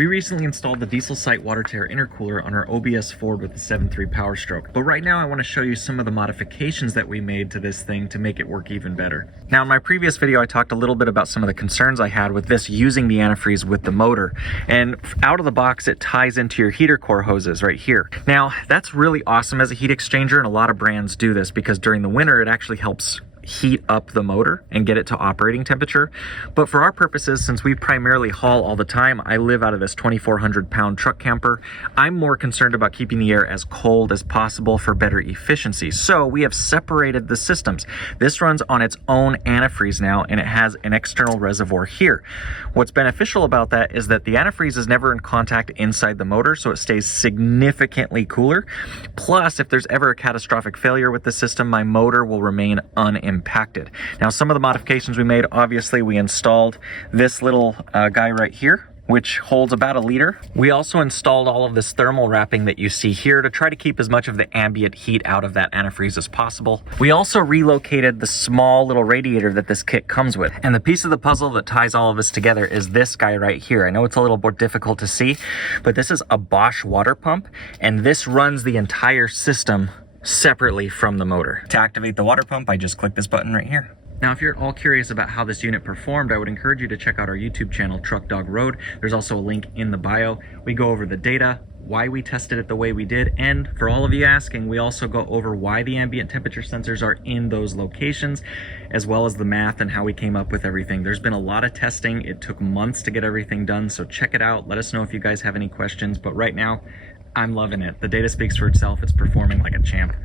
We recently installed the Dieselsite Water intercooler on our OBS Ford with the 7.3 Powerstroke, but right now I want to show you some of the modifications that we made to this thing to make it work even better. Now in my previous video I talked a little bit about some of the concerns I had with this using the antifreeze with the motor, and out of the box it ties into your heater core hoses right here. Now that's really awesome as a heat exchanger, and a lot of brands do this because during the winter it actually helps heat up the motor and get it to operating temperature. But for our purposes, since we primarily haul all the time, I live out of this 2,400 pound truck camper, I'm more concerned about keeping the air as cold as possible for better efficiency. So we have separated the systems. This runs on its own antifreeze now, and it has an external reservoir here. What's beneficial about that is that the antifreeze is never in contact inside the motor, so it stays significantly cooler. Plus, if there's ever a catastrophic failure with the system, my motor will remain unimpacted. Now, some of the modifications we made, obviously we installed this little guy right here, which holds about 1 liter. We also installed all of this thermal wrapping that you see here to try to keep as much of the ambient heat out of that antifreeze as possible. We also relocated the small little radiator that this kit comes with. And the piece of the puzzle that ties all of this together is this guy right here. I know it's a little more difficult to see, but this is a Bosch water pump, and this runs the entire system separately from the motor. To activate the water pump, I just click this button right here. Now, if you're at all curious about how this unit performed, I would encourage you to check out our YouTube channel, Truck Dog Road. There's also a link in the bio. We go over the data, why we tested it the way we did, and for all of you asking, we also go over why the ambient temperature sensors are in those locations, as well as the math and how we came up with everything. There's been a lot of testing. It took months to get everything done, so check it out. Let us know if you guys have any questions, but right now, I'm loving it. The data speaks for itself. It's performing like a champ.